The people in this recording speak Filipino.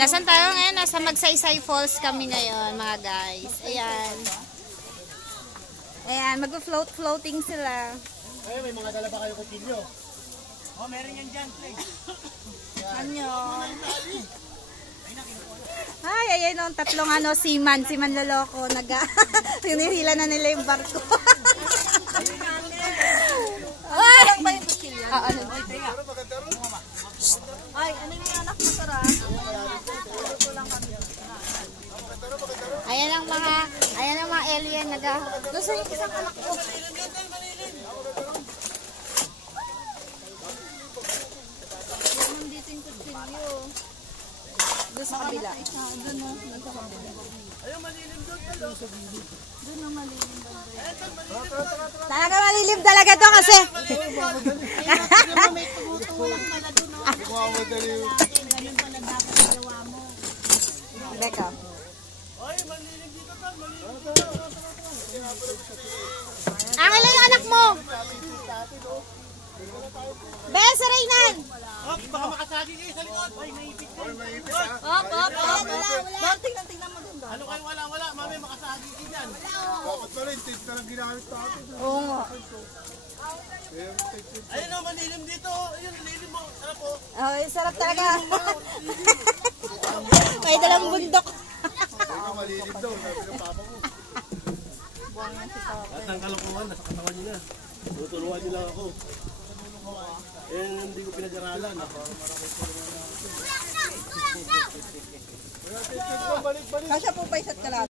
Nasaan tayo ngayon? Nasa Magsaysay Falls kami ngayon, mga guys. Ayan. Ayan, mag-floating sila. Ay, may mga dala ba kayo kutilyo? Oh, meron yan dyan, please. Ano? Ay, ayan o, tatlong seaman loloko. Hinihila na nila yung barko. Ay! Ano? Ay, ano yung anak mo, Tara? Ayan ang mga alien Gusto yung isang anak ko. Nandito yung kutsilyo. Doon sa kabila. Doon no, nasa kabila. Ayun, malilim doon. Doon na malilim ba? Talaga malilim talaga to kasi. May tumutulong pala doon, no? Ganun pala dapat gawa mo. Beka. Ay, malilim dito, Tal. Malilim dito. Ang ilan yung anak mo? Bes, si Reynan! Hop, baka makasagi kayo sa likod. Ay, naipit ka. Hop. Ma'am, tingnan mo doon ba? Ano kayo wala? Mami, makasagi kayo dyan. Dapat pa rin, tape na lang ginamit natin. Oo nga. Ayun o, malilim dito. Ayun, lilim mo. Sarap po. Oh, sarap talaga. May dalang bundok. Ito malilim daw, sabi ng papa mo. At ang kalokohan, nasa katawan nyo na. Tuturuan nyo lang ako. Eh, hindi ko pinag-aralan. Kasya po pa isa't kalahati.